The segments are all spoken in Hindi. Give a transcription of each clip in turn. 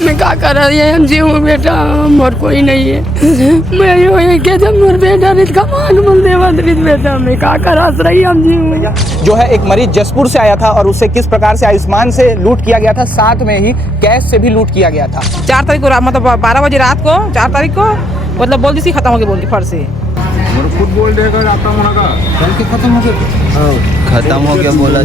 मैं क्या कर रही है हम जी हूँ बेटा और कोई नहीं है। मैं ये के जब मोर बेटा रित का मान बोल देवा रित बेटा मैं क्या कर रही हम जी हूँ। जो है एक मरीज जसपुर से आया था और उससे किस प्रकार से आयुष्मान से लूट किया गया था, साथ में ही कैश से भी लूट किया गया था। 4 तारीख को मतलब 12 बजे रात को 4 तारीख को मतलब बोल दी थी खत्म हो गई बोल दी फट से खुद बोल देगा आता होना का कल के खत्म हो गया बोला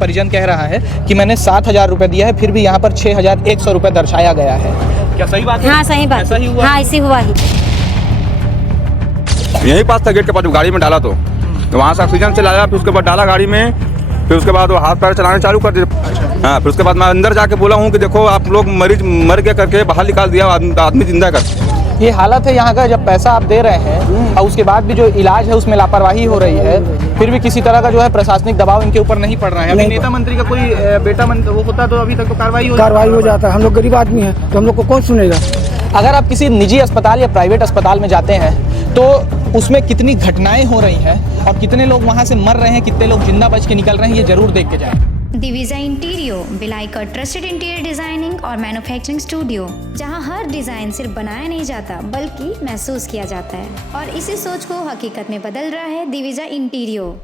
परिजन कह रहा है कि मैंने 7,000 रुपए दिया है, फिर भी यहाँ पर 6,100 रुपए दर्शाया गया है। क्या सही बात है? हाँ सही बात ऐसा ही हुआ? हाँ ऐसे हुआ ही। यही पास था गेट के पास गाड़ी में डाला तो वहाँ से ऑक्सीजन से लाया, फिर उसके बाद डाला गाड़ी में, फिर उसके बाद वो हाथ पैर चलाने चालू कर दिए। हाँ फिर उसके बाद मैं अंदर जाके बोला हूँ कि देखो आप लोग मरीज मर गया करके बाहर निकाल दिया, आदमी जिंदा कर। ये हालत है यहाँ का, जब पैसा आप दे रहे हैं और उसके बाद भी जो इलाज है उसमें लापरवाही हो रही है, फिर भी किसी तरह का जो है प्रशासनिक दबाव इनके ऊपर नहीं पड़ रहा है। अभी नेता मंत्री का कोई बेटा वो होता तो अभी तक तो कार्रवाई हो जाता है। हम लोग गरीब आदमी हैं तो हम लोग को कौन सुनेगा। अगर आप किसी निजी अस्पताल या प्राइवेट अस्पताल में जाते हैं तो उसमें कितनी घटनाएं हो रही हैं और कितने लोग वहां से मर रहे हैं, कितने लोग जिंदा बच के निकल रहे हैं, ये जरूर देख के जाएं। दिविजा इंटीरियो बिलाई का ट्रस्टेड इंटीरियर डिजाइनिंग और मैन्युफैक्चरिंग स्टूडियो, जहां हर डिजाइन सिर्फ बनाया नहीं जाता बल्कि महसूस किया जाता है, और इसी सोच को हकीकत में बदल रहा है दिविजा इंटीरियो।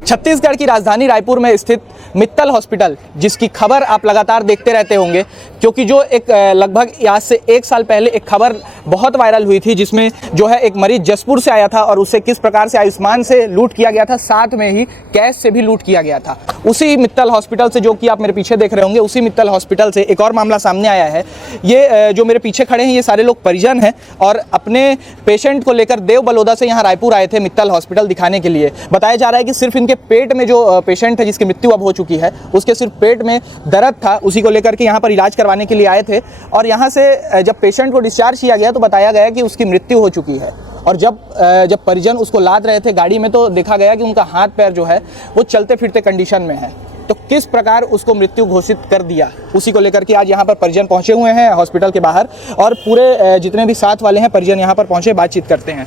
छत्तीसगढ़ की राजधानी रायपुर में स्थित मित्तल हॉस्पिटल, जिसकी खबर आप लगातार देखते रहते होंगे, क्योंकि जो एक लगभग आज से 1 साल पहले एक खबर बहुत वायरल हुई थी, जिसमें जो है एक मरीज जसपुर से आया था और उससे किस प्रकार से आयुष्मान से लूट किया गया था, साथ में ही कैश से भी लूट किया गया था। उसी मित्तल हॉस्पिटल से, जो कि आप मेरे पीछे देख रहे होंगे, उसी मित्तल हॉस्पिटल से एक और मामला सामने आया है। ये जो मेरे पीछे खड़े हैं ये सारे लोग परिजन हैं और अपने पेशेंट को लेकर देव बलौदा से यहाँ रायपुर आए थे मित्तल हॉस्पिटल दिखाने के लिए। बताया जा रहा है कि सिर्फ इनके पेट में जो पेशेंट है जिसकी मृत्यु अब हो चुकी है, उसके सिर्फ पेट में दर्द था, उसी को लेकर के यहाँ पर इलाज करवाने के लिए आए थे। और यहाँ से जब पेशेंट को डिस्चार्ज किया गया तो बताया गया कि उसकी मृत्यु हो चुकी है। और जब परिजन उसको लाद रहे थे गाड़ी में तो देखा गया कि उनका हाथ पैर जो है वो चलते फिरते कंडीशन में है। तो किस प्रकार उसको मृत्यु घोषित कर दिया, उसी को लेकर के आज यहाँ पर परिजन पहुँचे हुए हैं हॉस्पिटल के बाहर, और पूरे जितने भी साथ वाले हैं परिजन यहाँ पर पहुँचे, बातचीत करते हैं।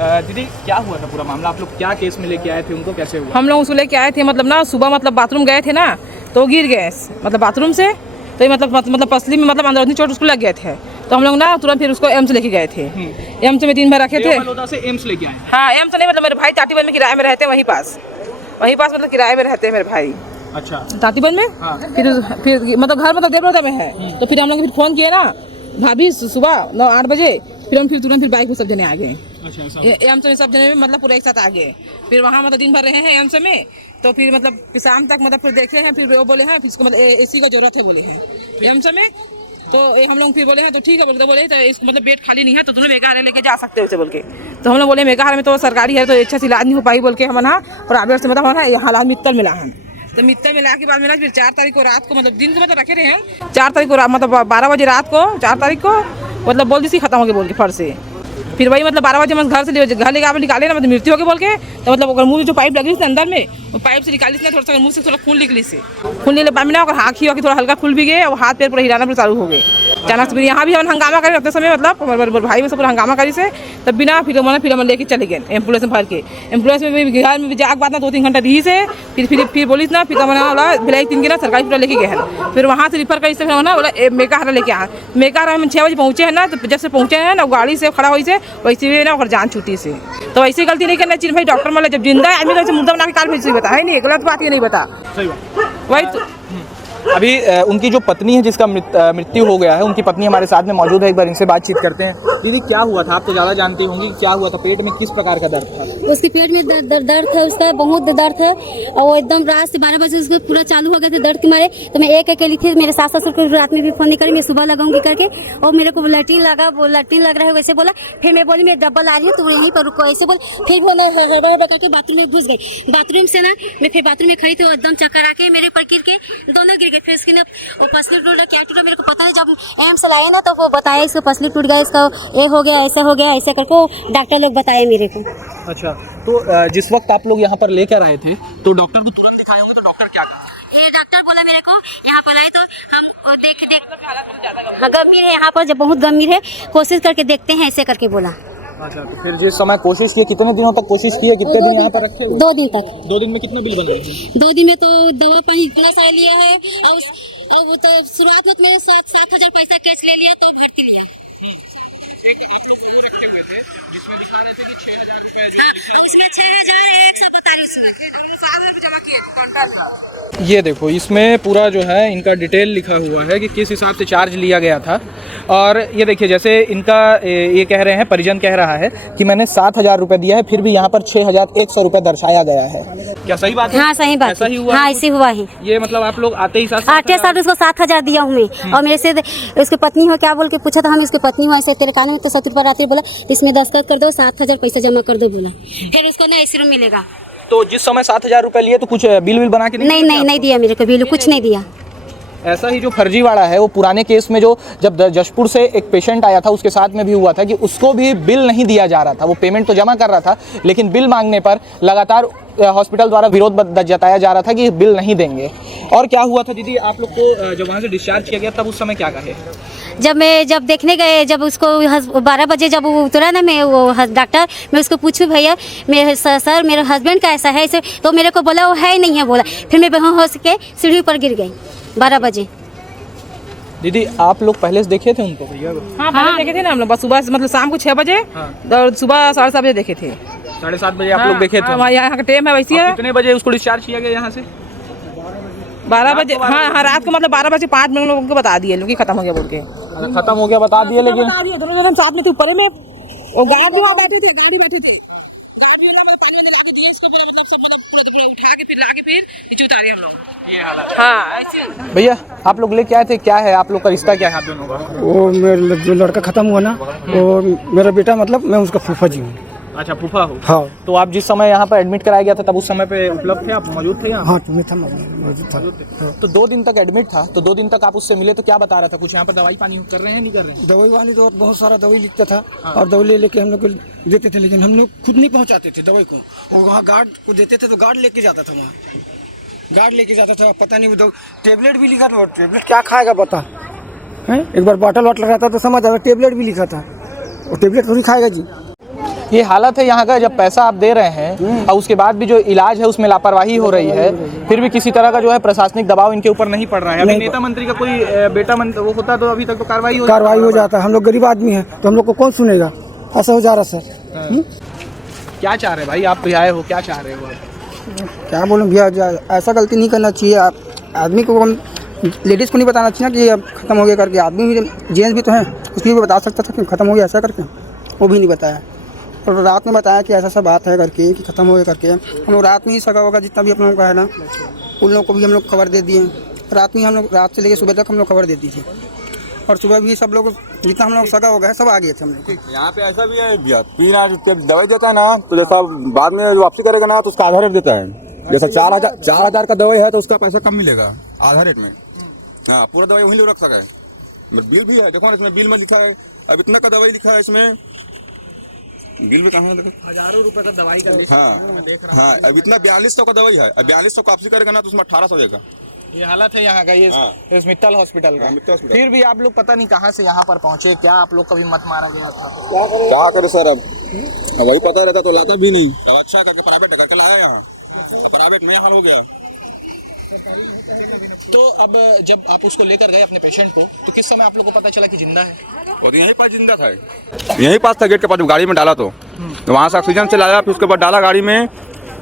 दीदी क्या हुआ था पूरा मामला, आप लोग क्या केस में लेके आए थे, उनको कैसे हुआ? हम लोग उसको लेके आए थे, मतलब ना सुबह मतलब बाथरूम गए थे ना तो गिर गए मतलब बाथरूम से, तो मतलब पसली में मतलब अंदर चोट उसको लग गए थे, तो हम लोग ना तुरंत फिर उसको एम्स लेके गए थे। एम्स में दिन भर रखे थे। एम्स लेके आए? हाँ एम्स नहीं, मतलब मेरे भाई ताटीबंद में किराए में रहते हैं, वहीं पास मतलब किराए में रहते हैं मेरे भाई। अच्छा। तातीबंद में। हाँ। फिर मतलब घर मतलब देवबरौदा में है, तो फिर हम लोग फिर फोन किए ना भाभी सुबह 8 बजे, फिर हम तुरंत बाइक में सब जने आ गए। एम्स में सब जने में मतलब पूरा एक साथ आ गए। फिर वहाँ मतलब दिन भर रहे हैं एम्स में, तो फिर मतलब शाम तक मतलब फिर देखे हैं, फिर वो बोले हैं फिर इसको मतलब एसी का जरूरत है बोले हैं एम्स में, तो हम लोग फिर बोले हैं तो ठीक है बोले तो इसको मतलब बेड खाली नहीं है तो तुम मेघाहार लेके जा सकते हो उसे बोल के, तो हम लोग बोले मेघाहार में तो सरकारी है तो अच्छा से इलाज नहीं हो पाई बोल के हम ना प्राइवेट से मतलब हमारा हालात मित्तल मिला है। तो मित्तल मिला के बाद में ना फिर 4 तारीख को रात को मतलब दिन को मतलब रखे रहे हैं, 4 तारीख को मतलब 12 बजे रात को 4 तारीख को मतलब बोल दी थी खत्म हो गई बोल के फट से। फिर वही मतलब 12 बजे हम घर लेकर निकाले ना, मतलब मृत्यु हो गई बोल के, तो मतलब अगर मुँह जो पाइप लगी थी अंदर में, वो पाइप से निकाली थी ना, थोड़ा सा मुँह से थोड़ा खून निकली से, खून निकले बाद में ना हाथ ही थोड़ा हल्का खुल भी गए और हाथ पैर पूरा हिलाना भी चालू हो गए। अचानक से यहाँ भी हम हंगामा करें अपने समय, मतलब भाई में सब पूरा हंगामा करी से, तब बिना फिर हम लेके चले गए एम्बुलेंस में भर के। एम्बुलेंस में भी घर में भी जाग बात ना 2-3 घंटा दी से, फिर बोली ना, फिर बोला भिलाई 3 के ना सरकारी पूरा लेके गए हैं। फिर वहाँ से रिफर करी से ना बोला मेघाहार लेके आए। मेघाहार हम 6 बजे पहुँचे हैं ना, तो जब से पहुँचे हैं ना गाड़ी से खड़ा हुई से वैसे ना जान छूटी से, तो ऐसी गलती नहीं करना चाहिए भाई। डॉक्टर मतलब जब जिंदा है आदमी तो मुद्दा बना के काल भेज बता है नहीं, गलत बात ये नहीं बता। सही बात। वही तो अभी उनकी जो पत्नी है जिसका मृत्यु हो गया है, उनकी पत्नी हमारे साथ में मौजूद है, एक बार इनसे बातचीत करते हैं। दीदी क्या हुआ था, आप तो ज़्यादा जानती होंगी, क्या हुआ था, पेट में किस प्रकार का दर्द था? उसके पेट में दर्द था, उसका बहुत दर्द है, और वो एकदम रात से 12 बजे उसको पूरा चालू हो गया था दर्द के मारे। तो मैं एक अकेली थी, मेरे सास ससुर को रात में भी फोन नहीं करी, मैं सुबह लगाऊंगी करके, और मेरे को लैट्रिन लग रहा है वैसे बोला। फिर मैं बोली मैं डब्बल आ रही हूँ तो यहीं पर रुको ऐसे बोल, फिर वो मैं हड़बड़ करके बाथरूम में घुस गई। बाथरूम से ना मैं फिर बाथरूम में खड़ी थी, एकदम चक्कर आके मेरे ऊपर गिर के दोनों गिर गए। फिर इसकी ना वो पसली टूटा, क्या टूटा मेरे को पता है। जब एम्स लाए ना तो वो बताया इसका पसली टूट गया, इसका ये हो गया, ऐसा हो गया, ऐसा करके डॉक्टर लोग बताए मेरे को। अच्छा, तो जिस वक्त आप लोग यहाँ पर लेकर आए थे तो डॉक्टर को तुरंत दिखाए होंगे, तो डॉक्टर क्या कहा? ये डॉक्टर बोला मेरे को यहाँ पर आए तो हम देख गंभीर है, यहाँ पर जब बहुत गंभीर है कोशिश करके देखते हैं ऐसे करके बोला। अच्छा, तो फिर जिस समय कोशिश की, कितने दिनों तक कोशिश की है, कितने दिन यहाँ पर रखे? 2 दिन तक। 2 दिन में कितना बिल बने? 2 दिन में तो दवा पानी इतना सा लिया है और वो तो शुरुआत में मेरे 7,000 पैसा कैश ले लिया तो भर्ती लिया। उसमें 6,142 ये देखो, इसमें पूरा जो है इनका डिटेल लिखा हुआ है कि किस हिसाब से चार्ज लिया गया था। और ये देखिए, जैसे इनका ये कह रहे हैं, परिजन कह रहा है कि मैंने 7,000 रुपये दिया है, फिर भी यहाँ पर 6,100 रुपये दर्शाया गया है। क्या सही बात है? हाँ सही बात ऐसा ही हुआ? हाँ ऐसे हुआ ही। ये मतलब आप लोग आते ही साथ उसको 7,000 दिया हूँ मैं, और मेरे से उसकी पत्नी हो क्या बोल के पूछा था, हम इसकी पत्नी हो ऐसे तेरे कान में तो 70 रुपये रात्रि बोला, इसमें दस्तखत कर दो, 7,000 पैसा जमा कर दो बोला, फिर उसको ना ऐसे मिलेगा। तो जिस समय 7,000 रुपये लिए तो कुछ बिल बना के नहीं दिया मेरे को बिल, कुछ नहीं दिया। ऐसा ही जो फर्जीवाड़ा है वो पुराने केस में जो जब जशपुर से एक पेशेंट आया था उसके साथ में भी हुआ था कि उसको भी बिल नहीं दिया जा रहा था। वो पेमेंट तो जमा कर रहा था, लेकिन बिल मांगने पर लगातार हॉस्पिटल द्वारा विरोध जताया जा रहा था कि बिल नहीं देंगे। और क्या हुआ था दीदी, आप लोग को जब वहाँ से डिस्चार्ज किया गया तब उस समय क्या कहे? जब देखने गए, जब उसको 12 बजे जब वो उतरा ना, मैं वो डॉक्टर, मैं उसको पूछूं भैया मेरे सर मेरे हस्बैंड का ऐसा है, तो मेरे को बोला वो है नहीं है बोला। फिर मैं बेहोश के सीढ़ी पर गिर गई 12 बजे। दीदी आप लोग पहले से देखे थे उनको? भैया हाँ पहले देखे थे ना हम लोग, बस सुबह मतलब शाम को 6 बजे और सुबह 7:30 बजे देखे थे। 7:30 बजे आप लोग देखे थे? यहाँ का टाइम है वैसी है। कितने बजे उसको डिस्चार्ज किया गया यहाँ से? 12 बजे। हाँ रात को मतलब 12 बजे 5 मिनट लोगों को बता दिए, लोग खत्म हो गया बोल के। खत्म हो गया बता दिए, लेकिन दोनों जन हम साथ में थे ऊपर में, और गार्ड भी वहाँ बैठे थे, गाड़ी बैठे थे, गार्ड भी ना पानी में लाके दिए इसको, मतलब सब मतलब पूरा उठा के फिर लाके फिर नीचे उतारे हम लोग। ये हालत। हाँ ऐसे। भैया आप लोग लेके आए थे, क्या है आप लोग का रिश्ता, क्या है आप दोनों का? वो मेरा जो लड़का खत्म हुआ ना, वो मेरा बेटा, मतलब मैं उसका फूफा जी हूँ। अच्छा, फूफा हो? हाँ। तो आप जिस समय यहाँ पर एडमिट कराया गया था तब उस समय पे उपलब्ध थे, आप मौजूद थे यहाँ? हाँ मैं था, मौजूद था। तो 2 दिन तक एडमिट था, तो 2 दिन तक आप उससे मिले तो क्या बता रहा था? कुछ यहाँ पर दवाई पानी कर रहे हैं, नहीं कर रहे हैं? दवाई वाली तो बहुत सारा दवाई लिखता था और दवाई लेके हम लोग को देते थे, लेकिन हम लोग खुद नहीं पहुँचाते थे दवाई को। वो वहाँ गार्ड को देते थे तो गार्ड लेके जाता था, वहाँ गार्ड लेके जाता था। पता नहीं टेबलेट भी लिखा था, टेबलेट क्या खाएगा बता है? एक बार बॉटल वाटल रहता तो समझ आएगा, टेबलेट भी लिखा था, और टेबलेट थोड़ी खाएगा जी। ये हालत है यहाँ का, जब पैसा आप दे रहे हैं और उसके बाद भी जो इलाज है उसमें लापरवाही हो रही है, फिर भी किसी तरह का जो है प्रशासनिक दबाव इनके ऊपर नहीं पड़ रहा है। अभी नेता मंत्री का कोई बेटा वो होता तो अभी तक तो कार्रवाई हो जाता। हम लोग गरीब आदमी हैं तो हम लोग को कौन सुनेगा, ऐसा हो जा रहा सर। क्या चाह रहे भाई, आप आए हो, क्या चाह रहे हो? क्या बोलूँ भैया, ऐसा गलती नहीं करना चाहिए। आप आदमी को, हम लेडीज़ को नहीं बताना चाहिए कि अब खत्म हो गया करके। आदमी भी, जेंट्स भी तो हैं, उसकी भी बता सकता था कि खत्म हो गया ऐसा करके, वो भी नहीं बताया। और रात में बताया कि ऐसा सब बात है करके, कि खत्म हो गया करके। हम लोग रात में ही सगा होगा जितना भी अपने लोगों का है ना, उन लोगों को भी हम लोग खबर दे दिए। रात में हम लोग, रात से लेकर सुबह तक हम लोग खबर दे दी थी, और सुबह भी सब लोग जितना हम लोग सगा हो गया सब आ गए थे हम लोग। यहाँ पे ऐसा भी है भैया, पीना दवाई देता है ना, तो जैसा बाद में वापसी करेगा ना तो उसका आधा रेट देता है। जैसा 4,000 का दवाई है तो उसका पैसा कम मिलेगा आधा रेट में। हाँ, पूरा दवाई वहीं लोग रख सका है। बिल भी है, देखो ना इसमें बिल में लिखा है, अब इतना का दवाई लिखा है इसमें, बिल भी कहाँ है? हजारों रुपए का दवाई का। हाँ, अब इतना 4200 का दवाई है, अब 4200 वापसी करेगा ना तो उसमें 1800 देगा। ये हालत है यहाँ का, ये इस मित्तल हॉस्पिटल का। मित्तल हॉस्पिटल। फिर भी आप लोग पता नहीं कहाँ से यहाँ पर पहुँचे, क्या आप लोग कभी मत मारा गया था? क्या करे सर, अब वही पता रहता तो लाता भी नहीं। अब अच्छा करके प्राइवेट करके लाया यहाँ, प्राइवेट में हाल हो गया। तो अब जब आप उसको लेकर गए अपने पेशेंट को, तो किस समय आप लोग को पता चला कि जिंदा है? और यहीं पास जिंदा था, यहीं पास था, गेट के पास गाड़ी में डाला तो वहाँ से ऑक्सीजन से लाया, फिर उसके बाद डाला गाड़ी में,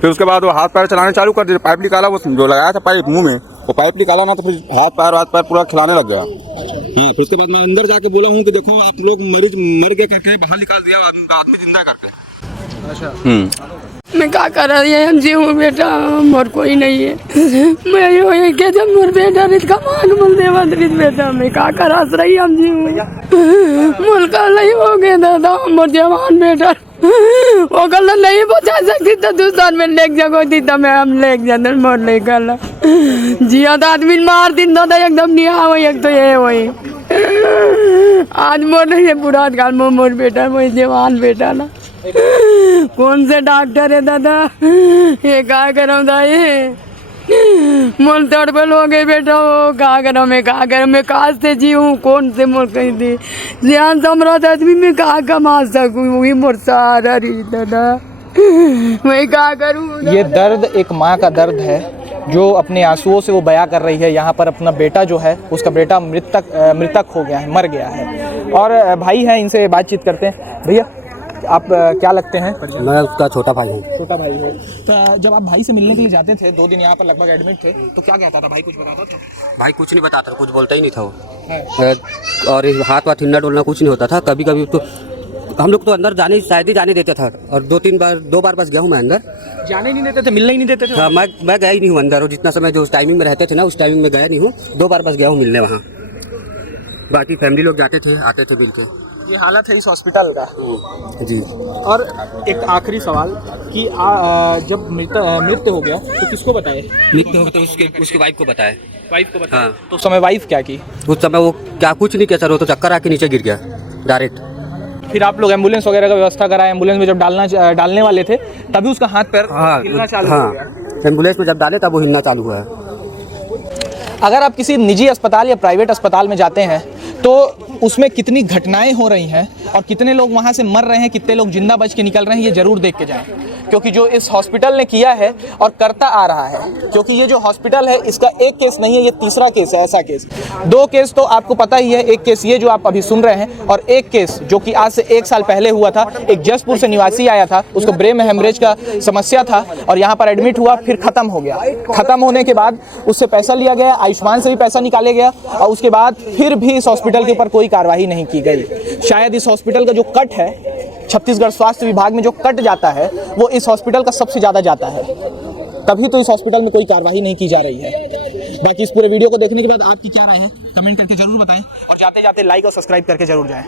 फिर उसके बाद वो हाथ पैर चलाने चालू कर दिया। पाइप निकाला, वो जो लगाया था पाइप मुंह में, वो पाइप निकाला ना तो फिर हाथ पैर पूरा खिलाने लग गया। हाँ, फिर उसके बाद मैं अंदर जाके बोला हूँ कि देखो आप लोग मरीज मर गया करके बाहर निकाल दिया, आदमी जिंदा करके। अच्छा, मैं क्या कर रही है, हम जीव बेटा मोर कोई नहीं है। मैं यो के जब मोर बेटा रित का मान मुल देवा रित बेटा मैं क्या कर रही हम जीव मुल्क नहीं हो गए दादा, मोर जवान बेटा वो गल नहीं बचा सकती तो दूसरा में लेक जगह थी तो मैं हम लेक जाते मोर ले गल जिया तो आदमी मार दिन दादा एकदम नहीं आ वही, एक तो ये वही आज मोर नहीं है पूरा गाल मोर बेटा, वही जवान बेटा ना। कौन से डॉक्टर है दादा, ये क्या करो दाई, मोल तड़पल हो गए बेटा, वो का घर में कहा से जीऊँ, कौन से मोल कहीं थी ध्यान समरात आदमी में कहा कमा सकूँ, वही मोर सहारा रही दादा, मैं क्या करूँ। ये दर्द एक माँ का दर्द है जो अपने आंसुओं से वो बयां कर रही है। यहाँ पर अपना बेटा जो है, उसका बेटा मृतक हो गया है, मर गया है। और भाई हैं, इनसे बातचीत करते हैं। भैया आप क्या लगते हैं? मैं उसका छोटा भाई हूँ। छोटा भाई हो। तो जब आप भाई से मिलने के लिए जाते थे, 2 दिन यहाँ पर लगभग एडमिट थे, तो क्या कहता था भाई, कुछ बताता था? भाई कुछ नहीं बताता, कुछ बोलता ही नहीं था वो। और हाथ वाथ हिलना डोलना कुछ नहीं होता था। कभी कभी तो हम लोग तो अंदर जाने शायद ही जाने देते था, और 2 बार बस गया हूँ मैं अंदर। जाने नहीं देते थे, मिलने ही नहीं देते थे? हाँ, मैं गया ही नहीं हूँ अंदर, और जितना समय जो उस टाइमिंग में रहते थे ना, उस टाइमिंग में गया नहीं हूँ। 2 बार बस गया हूँ मिलने वहाँ। बाकी फैमिली लोग जाते थे, आते थे मिल के। ये हालत है इस हॉस्पिटल का जी। और एक आखिरी सवाल कि जब मृत्यु हो गया तो किसको बताए? मृत्यु हो गया तो उसकी वाइफ को बताया। वाइफ को बताया? हाँ। तो उस समय वाइफ क्या की? उस समय वो क्या कुछ नहीं किया सर, वो तो चक्कर आके नीचे गिर गया डायरेक्ट। फिर आप लोग एम्बुलेंस वगैरह का व्यवस्था कराए? एम्बुलेंस में जब डालने वाले थे तभी उसका हाथ पैर हिलना चालू हो गया? एम्बुलेंस में जब डाले तब वो हिलना चालू हुआ है। अगर आप किसी निजी अस्पताल या प्राइवेट अस्पताल में जाते हैं तो उसमें कितनी घटनाएं हो रही हैं और कितने लोग वहां से मर रहे हैं, कितने लोग जिंदा बच के निकल रहे हैं, ये जरूर देख के जाएं। क्योंकि जो इस हॉस्पिटल ने किया है और करता आ रहा है, क्योंकि ये जो हॉस्पिटल है इसका एक केस नहीं है, ये तीसरा केस है। ऐसा केस 2 केस तो आपको पता ही है। एक केस ये जो आप अभी सुन रहे हैं, और एक केस जो कि आज से 1 साल पहले हुआ था। एक जसपुर से निवासी आया था, उसको ब्रेन में हेमरेज का समस्या था और यहाँ पर एडमिट हुआ, फिर खत्म हो गया। खत्म होने के बाद उससे पैसा लिया गया, आयुष्मान से भी पैसा निकाले गया, और उसके बाद फिर भी इस हॉस्पिटल के ऊपर कोई कार्रवाई नहीं की गई। शायद इस हॉस्पिटल का जो कट है, छत्तीसगढ़ स्वास्थ्य विभाग में जो कट जाता है, वो इस हॉस्पिटल का सबसे ज़्यादा जाता है। तभी तो इस हॉस्पिटल में कोई कार्रवाई नहीं की जा रही है। बाकी इस पूरे वीडियो को देखने के बाद आपकी क्या राय है, कमेंट करके जरूर बताएं, और जाते जाते लाइक और सब्सक्राइब करके जरूर जाएं।